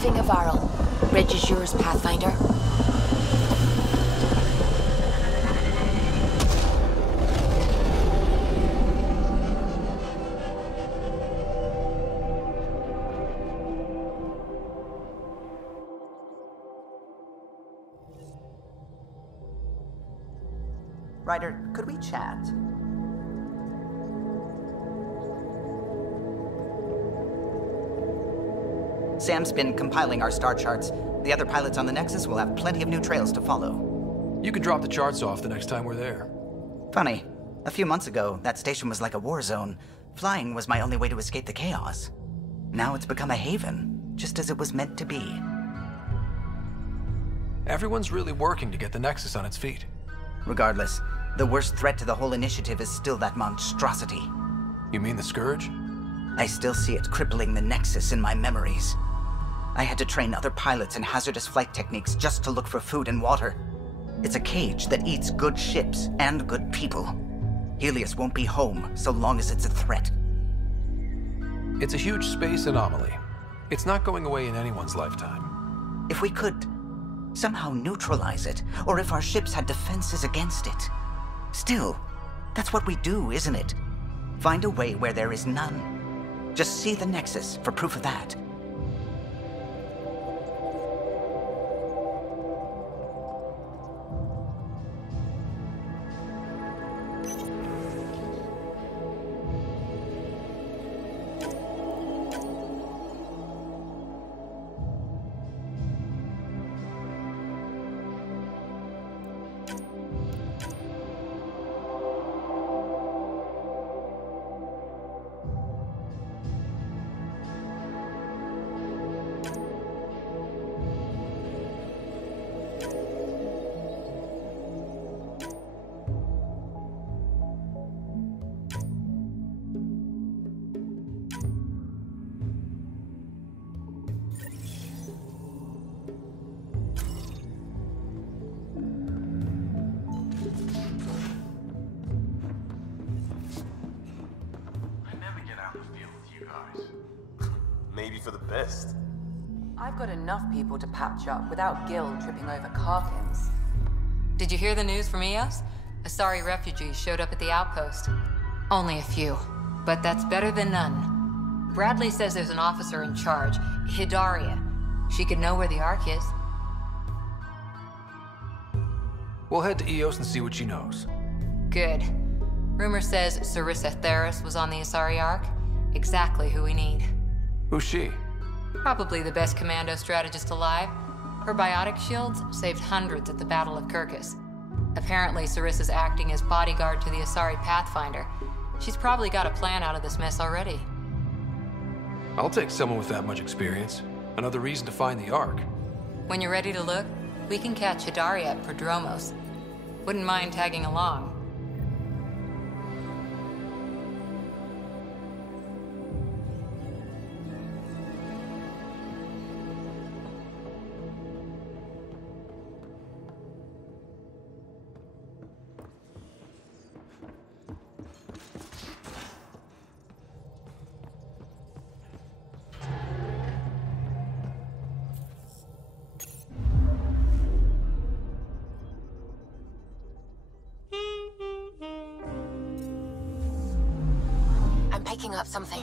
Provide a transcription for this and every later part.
Retrieving a Varl. Bridge is yours, Pathfinder. Ryder, could we chat? Sam's been compiling our star charts. The other pilots on the Nexus will have plenty of new trails to follow. You can drop the charts off the next time we're there. Funny. A few months ago, that station was like a war zone. Flying was my only way to escape the chaos. Now it's become a haven, just as it was meant to be. Everyone's really working to get the Nexus on its feet. Regardless, the worst threat to the whole initiative is still that monstrosity. You mean the Scourge? I still see it crippling the Nexus in my memories. I had to train other pilots in hazardous flight techniques just to look for food and water. It's a cage that eats good ships and good people. Helios won't be home so long as it's a threat. It's a huge space anomaly. It's not going away in anyone's lifetime. If we could somehow neutralize it, or if our ships had defenses against it. Still, that's what we do, isn't it? Find a way where there is none. Just see the Nexus for proof of that. Maybe for the best. I've got enough people to patch up without Gil tripping over Karkins. Did you hear the news from EOS? Asari refugees showed up at the outpost. Only a few, but that's better than none. Bradley says there's an officer in charge, Hidaria. She could know where the Ark is. We'll head to EOS and see what she knows. Good. Rumor says Sarissa Theris was on the Asari Ark. Exactly who we need. Who's she? Probably the best commando strategist alive. Her biotic shields saved hundreds at the Battle of Kirkus. Apparently, Sarissa's acting as bodyguard to the Asari Pathfinder. She's probably got a plan out of this mess already. I'll take someone with that much experience. Another reason to find the Ark. When you're ready to look, we can catch Hidaria at Prodromos. Wouldn't mind tagging along. Picking up something.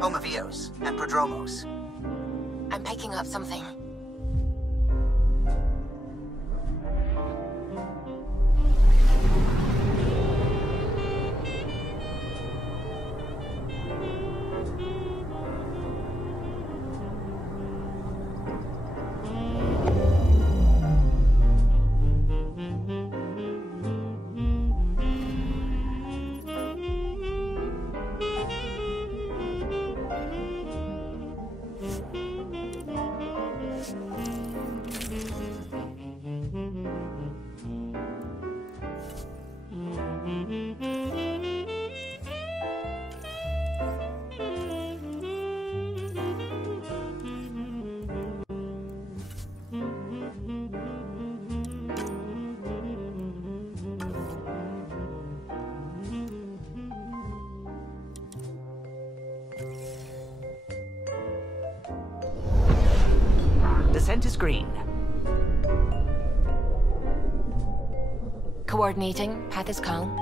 Home of Eos and Prodromos. I'm picking up something. Descent is green. Coordinating. Path is calm.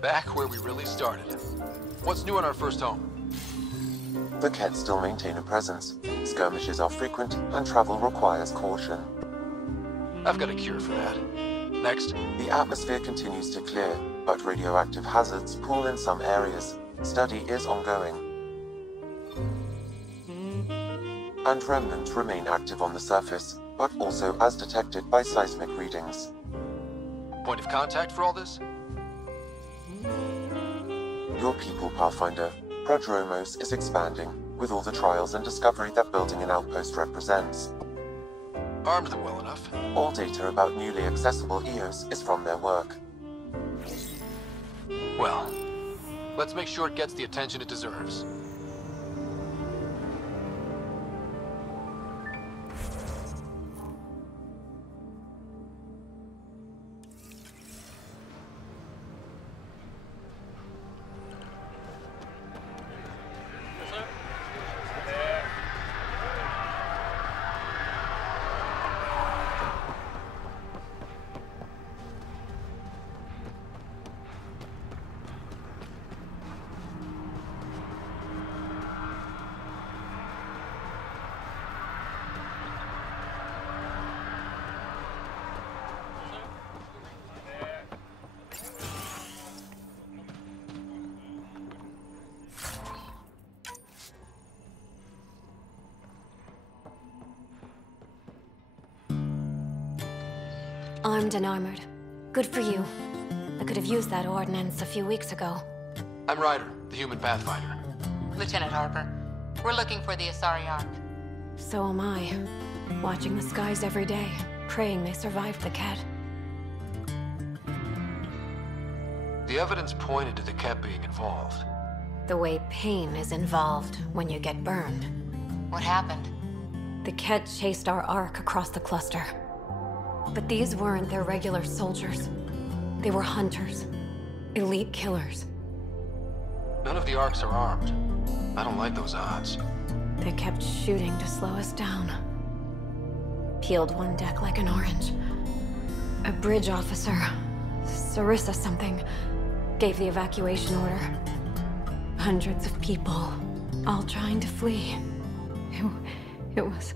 Back where we really started. What's new in our first home? The Kett still maintain a presence. Skirmishes are frequent, and travel requires caution. I've got a cure for that. Next. The atmosphere continues to clear, but radioactive hazards pool in some areas. Study is ongoing. And remnants remain active on the surface, but also as detected by seismic readings. Point of contact for all this? Your people, Pathfinder. Prodromos is expanding, with all the trials and discovery that building an outpost represents. Armed them well enough. All data about newly accessible EOS is from their work. Well, let's make sure it gets the attention it deserves. Armed and armored. Good for you. I could have used that ordnance a few weeks ago. I'm Ryder, the human pathfinder. Lieutenant Harper, we're looking for the Asari Ark. So am I. Watching the skies every day, praying they survived the Kett. The evidence pointed to the Kett being involved. The way pain is involved when you get burned. What happened? The Kett chased our Ark across the cluster. But these weren't their regular soldiers. They were hunters. Elite killers. None of the Arks are armed. I don't like those odds. They kept shooting to slow us down. Peeled one deck like an orange. A bridge officer, Sarissa something, gave the evacuation order. Hundreds of people, all trying to flee. It was...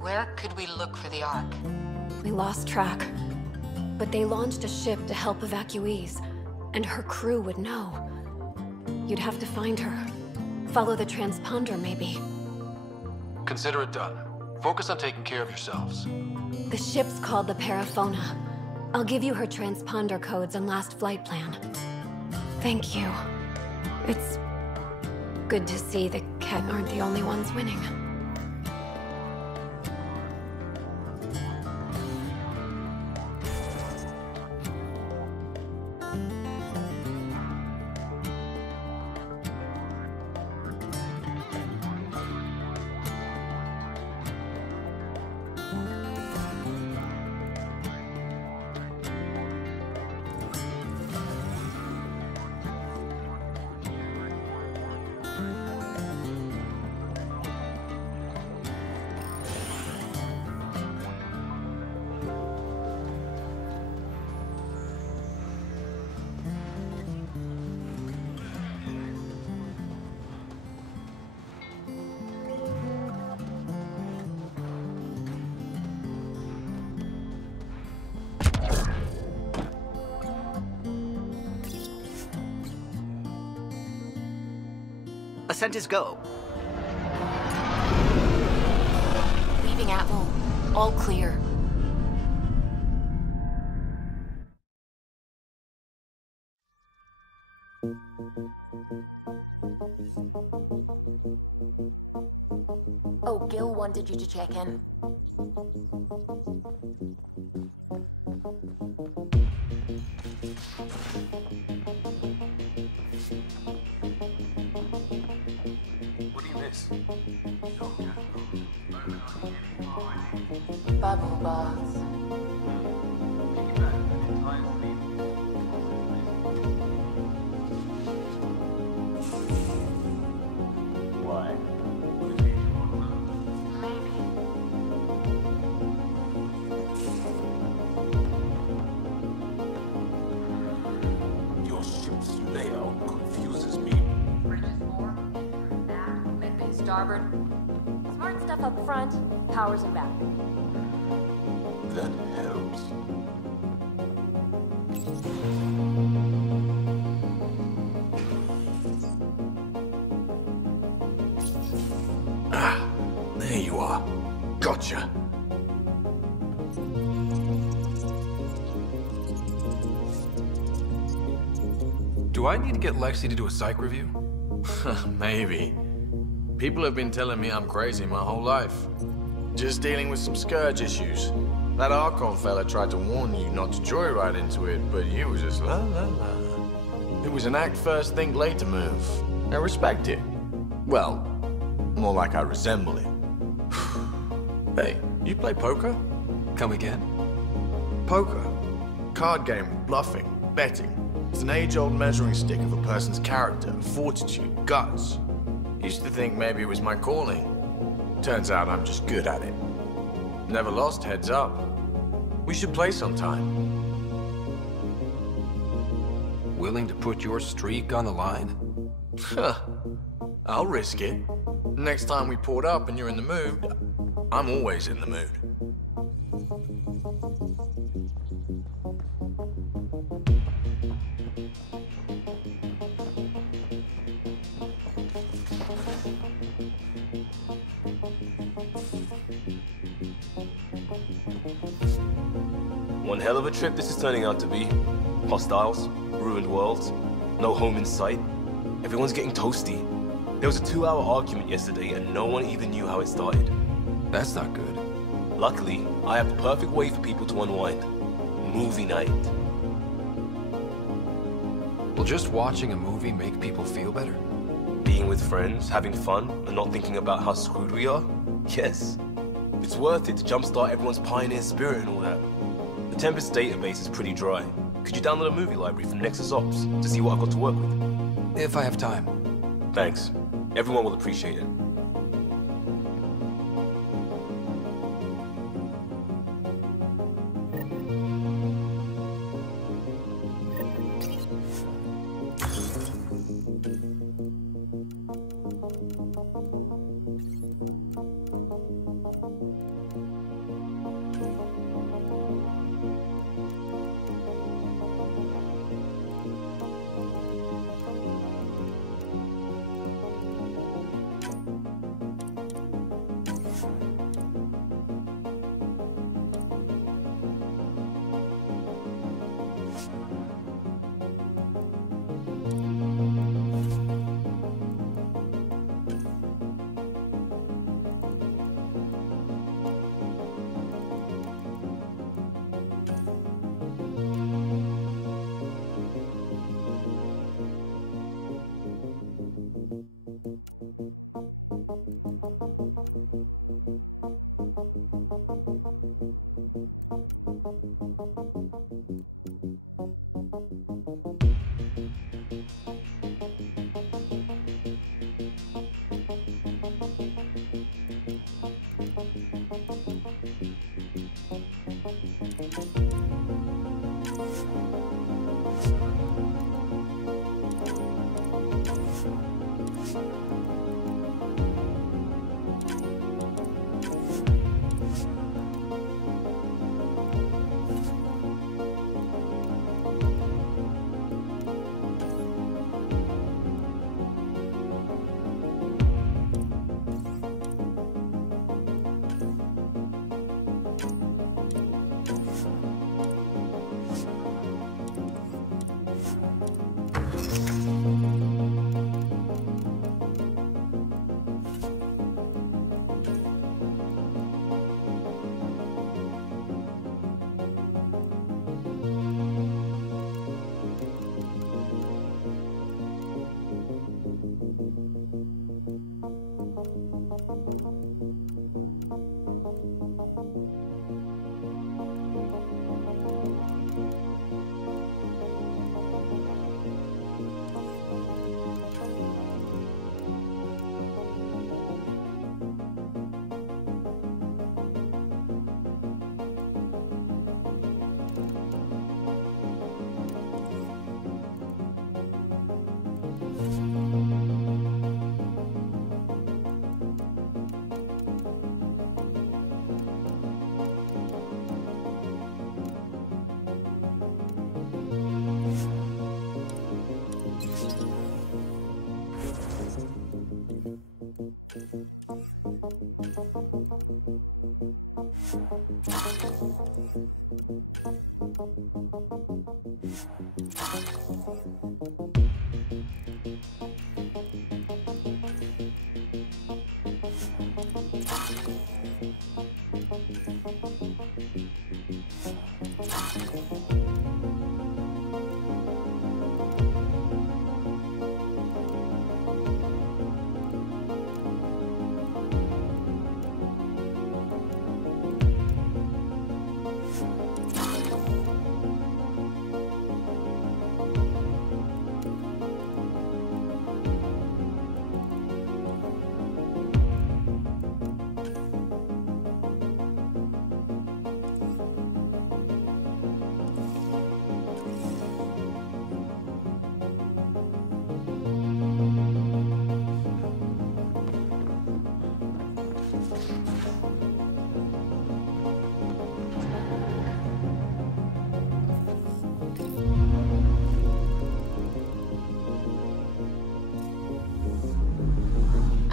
Where could we look for the Ark? We lost track. But they launched a ship to help evacuees, and her crew would know. You'd have to find her. Follow the transponder, maybe. Consider it done. Focus on taking care of yourselves. The ship's called the Paraphona. I'll give you her transponder codes and last flight plan. Thank you. It's good to see the Kett aren't the only ones winning. Ascent is go. Leaving Atmo. All clear. Oh, Gil wanted you to check in. Bubble baths. Why? Your ship's layout confuses me. Bridges forward, back, midway starboard. Smart stuff up front, powers and back. That helps. Ah, there you are. Gotcha. Do I need to get Lexi to do a psych review? Maybe. People have been telling me I'm crazy my whole life. Just dealing with some scourge issues. That Archon fella tried to warn you not to joyride into it, but you were just la la la. It was an act first, think later move. I respect it. Well, more like I resemble it. Hey, you play poker? Come again? Poker. Card game with bluffing, betting. It's an age-old measuring stick of a person's character, fortitude, guts. Used to think maybe it was my calling. Turns out I'm just good at it. Never lost heads up. We should play sometime. Willing to put your streak on the line? Huh. I'll risk it. Next time we port up and you're in the mood, I'm always in the mood. One hell of a trip this is turning out to be. Hostiles, ruined worlds, no home in sight. Everyone's getting toasty. There was a 2-hour argument yesterday and no one even knew how it started. That's not good. Luckily, I have the perfect way for people to unwind. Movie night. Will just watching a movie make people feel better? Being with friends, having fun, and not thinking about how screwed we are? Yes. It's worth it to jumpstart everyone's pioneer spirit and all that. The Tempest database is pretty dry. Could you download a movie library from Nexus Ops to see what I've got to work with? If I have time. Thanks. Everyone will appreciate it.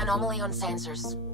Anomaly on sensors.